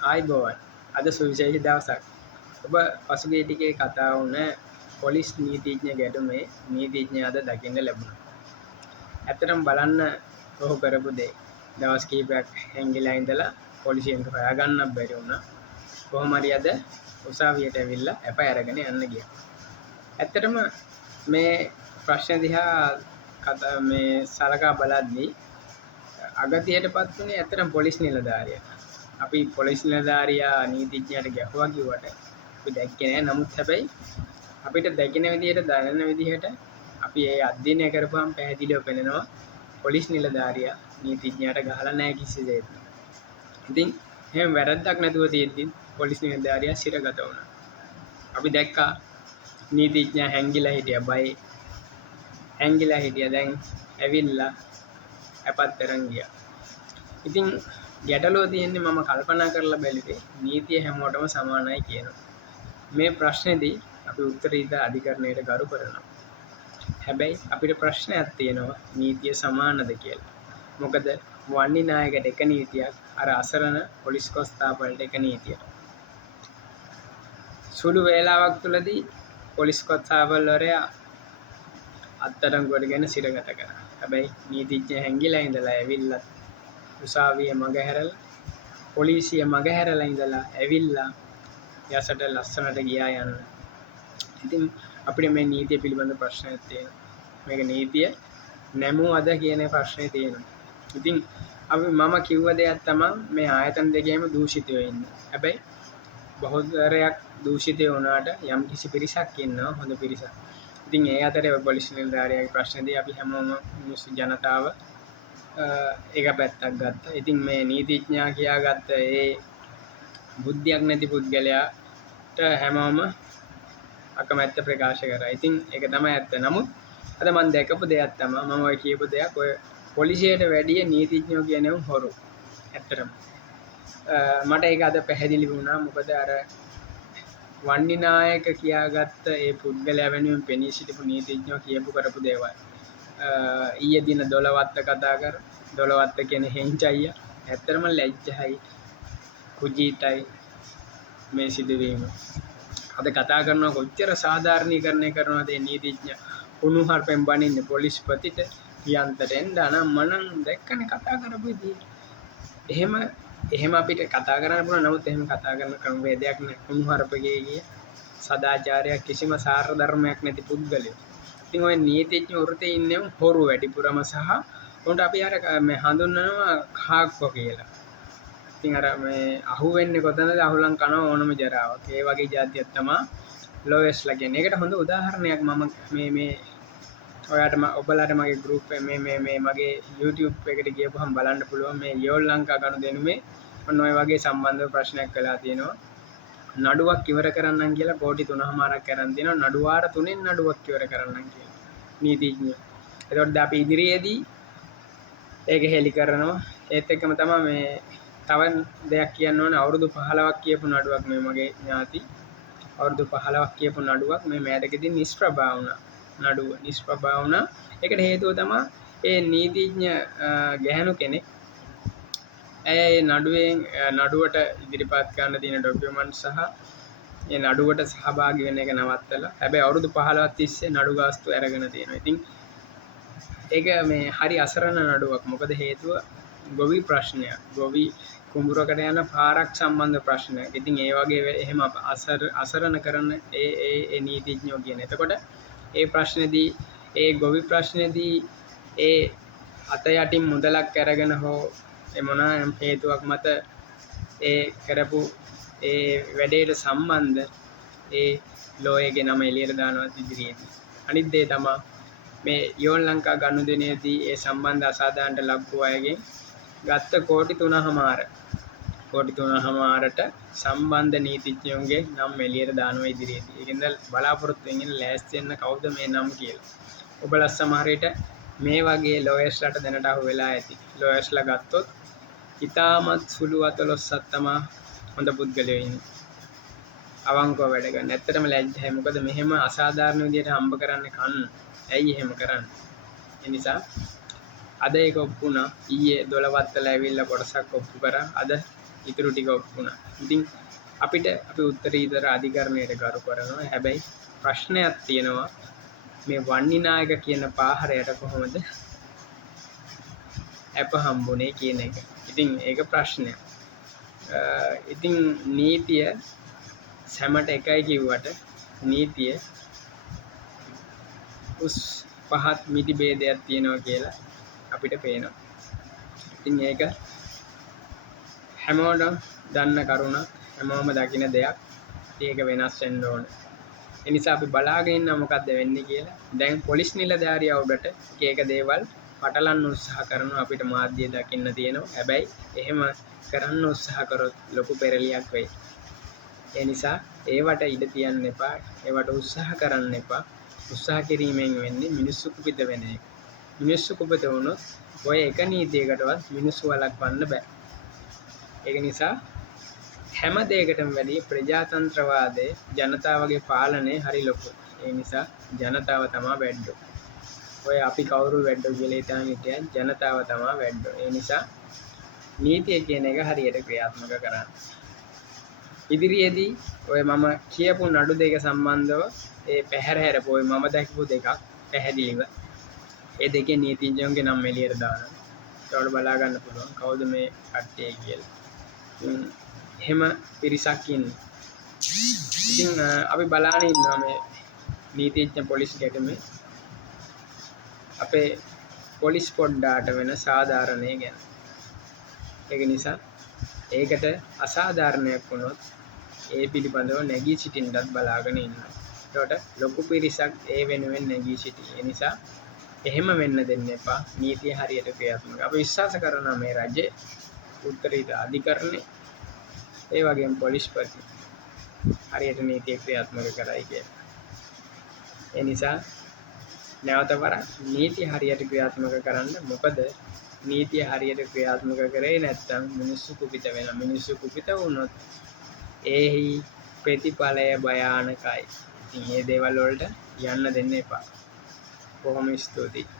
ආයිබෝවන් අද සුවිශේෂී දවසක්. ඔබ පසුගිය ටිකේ කතා වුණ පොලිස් නීතිඥ ගැටුමේ නීතිඥ අද දකින්න ලැබුණා. ඇත්තටම බලන්න ඔහු කරපු දේ දවස් කිහිපයක් හැංගිලා ඉඳලා පොලිසියෙන් හොයාගන්න බැරි වුණා. කොහොම හරි අද උසාවියට ඇවිල්ලා අප අරගෙන යන්න ගියා. ඇත්තටම මේ ප්‍රශ්න දිහා මේ සලකා බලද්දී අගතියටපත් වුණේ ඇත්තටම පොලිස් නිලධාරියා. අපි පොලිස් නිලධාරියා නීතිඥයට ගැහුවා කිව්වට අපි දැක්කේ නැහැ. නමුත් හැබැයි අපිට දැකින විදිහට දැනෙන විදිහට අපි ඒ අධ්‍යයනය කරපුවාම පැහැදිලිව පෙනෙනවා පොලිස් නිලධාරියා නීතිඥයට ගහලා නැහැ කිසිසේත්. ඉතින් එහෙම වැරද්දක් නැතුව තියෙද්දි පොලිස් නිලධාරියා සිරගත වුණා. අපි දැක්කා නීතිඥයා හැංගිලා හිටියා බයි. හැංගිලා හිටියා දැන් ඇවිල්ලා අපත් තරන් ගියා. ඉතින් ගැටලුව තියෙන්නේ මම කල්පනා කරලා බැලුවේ නීතිය හැමෝටම සමානයි කියනවා. මේ ප්‍රශ්නේදී අපි උත්තරීතර අධිකරණයට ගරු කරනවා. හැබැයි අපිට ප්‍රශ්නයක් තියෙනවා නීතිය සමානද කියලා. මොකද වන්නේ නායකට එක නීතියක් අර අසරණ පොලිස් කොස්තාපලට එක නීතියක්. සුළු වේලාවක් තුලදී පොලිස් කොස්තාපල්වරයා අත්අඩංගුවට ගෙන සිරගත කරා. හැබැයි නීතිඥ හැංගිලා ඉඳලා ඇවිල්ලා උසාවියේ මගහැරලා පොලිසිය මගහැරලා ඉඳලා ඇවිල්ලා යසට ලස්සනට ගියා යන්න. ඉතින් අපිට මේ නීතිය පිළිබඳ ප්‍රශ්නයක් තියෙනවා. මේක නීතිය නැමුවද කියන ප්‍රශ්නේ තියෙනවා. ඉතින් මම කිව්ව දෙයක් තමයි මේ ආයතන දෙකේම දූෂිතව ඉන්නේ. හැබැයි බහුතරයක් දූෂිතය වුණාට යම් කිසි පිරිසක් ඉන්නවා හොඳ පිරිසක්. ඉතින් ඒ අතරේ පොලිස් නිලධාරියාගේ ප්‍රශ්නේදී අපි හැමෝම මිනිස්සු ජනතාව එක පැත්තක් ගත්තා. ඉතින් මේ නීතිඥයා කියාගත්ත ඒ බුද්ධියක් නැති පුද්ගලයාට හැමෝම අකමැත්ත ප්‍රකාශ කරා. ඉතින් ඒක තමයි ඇත්ත. නමුත් අද මම දැකපු දෙයක් තමයි මම ඔය කියපු දෙයක් ඔය පොලිසියට වැඩිය නීතිඥයෝ කියන්නේ හොරු. ඇත්තටම මට ඒක අද පැහැදිලි වුණා. මොකද අර වන්නේ නායක කියාගත්ත ඒ පුද්ගලයා වෙනුවෙන් පෙනී සිටපු නීතිඥයෝ කියපු කරපු දේවල්. ඊයේ දින 12ත් කතා කර 12ත් කියන්නේ හෙන්චයියා. ඇත්තටම ලැජ්ජයි කුජීතයි මේ සිදුවීම. අද කතා කරනවා කොච්චර සාධාරණීකරණය කරනවද මේ නීතිඥ උණුහරුපෙන් බනින්නේ පොලිස්පතිට යන්තරෙන් දානම් මනම් දැක්කනේ කතා කරපු විදිහ. එහෙම අපිට කතා කරන්න පුළුවන්. නමුත් එහෙම කතා කරන ක්‍රමවේදයක් නැහැ. උණුහරුපගේ කිය සදාචාරයක් කිසිම සාර ධර්මයක් නැති පුද්ගලයෝ. ඉතින් ඔය නීතිඥ වෘතේ ඉන්නේ හොරු වැඩිපුරම සහ උන්ට අපි අර මේ හඳුන්වනවා කාක්කෝ කියලා. ඉතින් අර මේ අහුවෙන්නේ කොතනද අහුලන් කන ඕනම ජරාවක්. ඒ වගේ જાතියක් තමයි ලෝයස්ලා කියන්නේ. ඒකට හොඳ උදාහරණයක් මම මේ ඔයාලට ඔබලාට මගේ group මේ මගේ YouTube එකට ගියපුවම බලන්න පුළුවන් මේ යෝල් ලංකා ගනුදෙනුමේ ඔන්න ඔය වගේ සම්බන්ධව ප්‍රශ්නයක් කළා තියෙනවා. නඩුවක් ඉවර කරන්නම් කියලා කෝටි 3මාරක් කරන් තියෙනවා. නඩුවාර 3න් නඩුවක් ඉවර කරන්නම් කියලා. නීතිඥයෝ. එතකොට අපි ඉදිරියේදී ඒක හෙලි කරනවා. ඒත් එක්කම තමයි මේ තව දෙයක් කියන්න ඕනේ. අවුරුදු 15ක් කියපු නඩුවක් මේ මගේ ඥාති. අවුරුදු 15ක් කියපු නඩුවක් මේ මෑතකදී නිෂ්ප්‍රභා වුණා. නඩුව නිෂ්ප්‍රභා වුණා. ඒකට හේතුව තමයි ඒ නීතිඥ ගැහණු කෙනෙක් ඒ නඩුවට ඉදිරිපත් කරන්න තියෙන ડોකියුමන්ට් සහ ඒ නඩුවට සහභාගී වෙන එක නවත්තලා හැබැයි අවුරුදු 15ක් තිස්සේ නඩු ගාස්තු අරගෙන තියෙනවා. ඉතින් ඒක මේ හරි අසරණ නඩුවක්. මොකද හේතුව ගොවි ප්‍රශ්නයක්. ගොවි කුඹුරකට යන පාරක් සම්බන්ධ ප්‍රශ්නයක්. ඉතින් ඒ වගේ එහෙම අසරණ කරන ඒ නීතිඥයෝ කියන. එතකොට ඒ ප්‍රශ්නේදී ඒ ගොවි ප්‍රශ්නේදී ඒ අත යටින් මුදලක් අරගෙන හෝ ඒ මොනවා හේතුවක් මත ඒ කරපු ඒ වැඩේට සම්බන්ධ ඒ ලෝයගේ නම එළියට දානවා ඉදිරියේදී. අනිත් දේ තමයි මේ යෝන් ලංකා ගනුදෙනුවේදී ඒ සම්බන්ධ අසාධාරණට ලක්ව අයගෙන් ගත්ත කෝටි 3.5ට සම්බන්ධ නීතිඥයන්ගේ නම් එළියට දානවා ඉදිරියේදී. ඒකෙන්ද බලාපොරොත්තු වෙන්නේ ලෑස්ති වෙන්න කවුද මේ නම් කියලා. ඔබලා සමහර විට මේ වගේ ලෝයර්ස්ලාට දැනට අහු වෙලා ඇති. ලෝයර්ස්ලා ගත්තොත් ඉතාමත් සුළු අතලොස්සක් තමයි හොඳ පුද්ගලයෝ ඉන්නේ. අවංකව වැඩ ගන්න. ඇත්තටම ලැජ්ජයි. මොකද මෙහෙම අසාධාරණ විදියට හම්බ කරන්නේ කන්න. ඇයි එහෙම කරන්නේ? ඒ නිසා අද ඒක ඔප්පු වුණා. ඊයේ 12 වත්තල ඇවිල්ලා කොටසක් ඔප්පු කරා. අද ඉතුරු ටික ඔප්පුණා. ඉතින් අපිට අපි උත්තරීතර අධිකරණයට ගරු කරනවා. හැබැයි ප්‍රශ්නයක් තියෙනවා මේ වන්නිනායක කියන පාහරයට කොහොමද අප හම්බුනේ කියන එක. ඉතින් ඒක ප්‍රශ්නයක්. ඉතින් නීතිය සැමට එකයි කිව්වට නීතිය උස් පහත් මිති ભેදයක් තියෙනවා කියලා අපිට පේනවා. ඉතින් ඒක හැමෝටම දන්න කරුණ, හැමෝම දකින දෙයක්. ඒක වෙනස් වෙන්න ඕන. ඒ නිසා අපි බලාගෙන ඉන්න මොකද්ද වෙන්නේ කියලා. දැන් පොලිස් නිලධාරියා උඩට එක දේවල් පටලන්න උත්සාහ කරනවා අපිට මාධ්‍ය දකින්න තියෙනවා. හැබැයි එහෙම කරන්න උත්සාහ කරොත් ලොකු පෙරලියක් වෙයි. ඒ නිසා ඒවට ඉඩ තියන්න එපා. ඒවට උත්සාහ කරන්න එපා. උත්සාහ කිරීමෙන් වෙන්නේ මිනිස්සු කුපිත වෙන එක. මිනිස්සු කුපිත වුණොත් ඔය එක නීතියකටවත් මිනිස්සු වළක්වන්න බෑ. ඒක නිසා හැම දෙයකටම වැඩි ප්‍රජාතන්ත්‍රවාදයේ ජනතාවගේ පාලනය හරි ලොකුයි. ඒ නිසා ජනතාව තමයි වැද්දෝ. ඔය අපි කවුරු වැද්දෝ කියලා හිතාන හිටියන් ජනතාව තමයි වැද්දෝ. ඒ නිසා නීතිය කියන එක හරියට ක්‍රියාත්මක කරන්න. ඉදිරියේදී ඔය මම කියපු නඩු දෙක සම්බන්ධව ඒ පැහැර හැරපු ඔය මම දැක්කපු දෙකක් පැහැදිලිව ඒ දෙකේ නීතිඥයන්ගේ නම් එළියට දානවා. ඒකට බලා ගන්න පුළුවන් කවුද මේ කට්ටිය කියලා. එහෙම පිරිසක් ඉන්නේ. ඉතින් අපි බලාගෙන ඉන්නවා මේ නීතිඥ පොලිස් ගැටුමේ අපේ පොලිස් පොඩ්ඩාට වෙන සාධාරණය ගැන. ඒක නිසා ඒකට අසාධාරණයක් වුණොත් ඒ පිළිබඳව නැගී සිටින්නත් බලාගෙන ඉන්නවා. ඒකට ලොකු පිරිසක් ඒ වෙනුවෙන් නැගී සිටී. ඒ නිසා එහෙම වෙන්න දෙන්න එපා. නීතිය හරියට ක්‍රියාත්මක. අපි විශ්වාස කරනවා මේ රජයේ උත්තරීතර අධිකරණේ ඒ වගේම පොලිස් ප්‍රති හරියට නීතිය ක්‍රියාත්මක කරයි කියලා. ඒ නිසා නැවත වරක් නීතිය හරියට ක්‍රියාත්මක කරන්න. මොකද නීතිය හරියට ක්‍රියාත්මක කරේ නැත්නම් මිනිස්සු කුපිත වෙනවා. මිනිස්සු කුපිත වුණොත් ඒහි ප්‍රතිඵලය භයානකයි. ඉතින් මේ දේවල් වලට යන්න දෙන්න එපා. බොහොම ස්තුතියි.